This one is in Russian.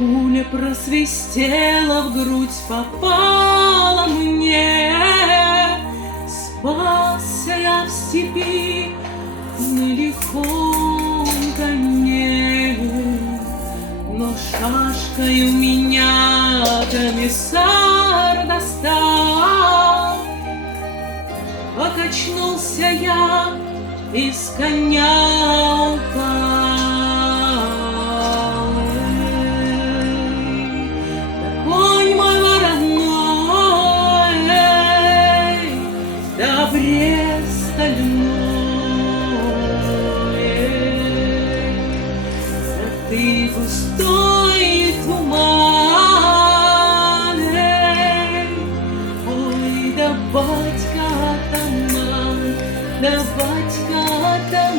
Пуля просвистела в грудь, попала мне. Спасся я в степи на лихом коне, но шашкой у меня комиссар достал. Покачнулся я, и с коня упал. Да конь мой вороной, да брест стальной, да ты густой туман, ой, да батька атаман, да батька атаман.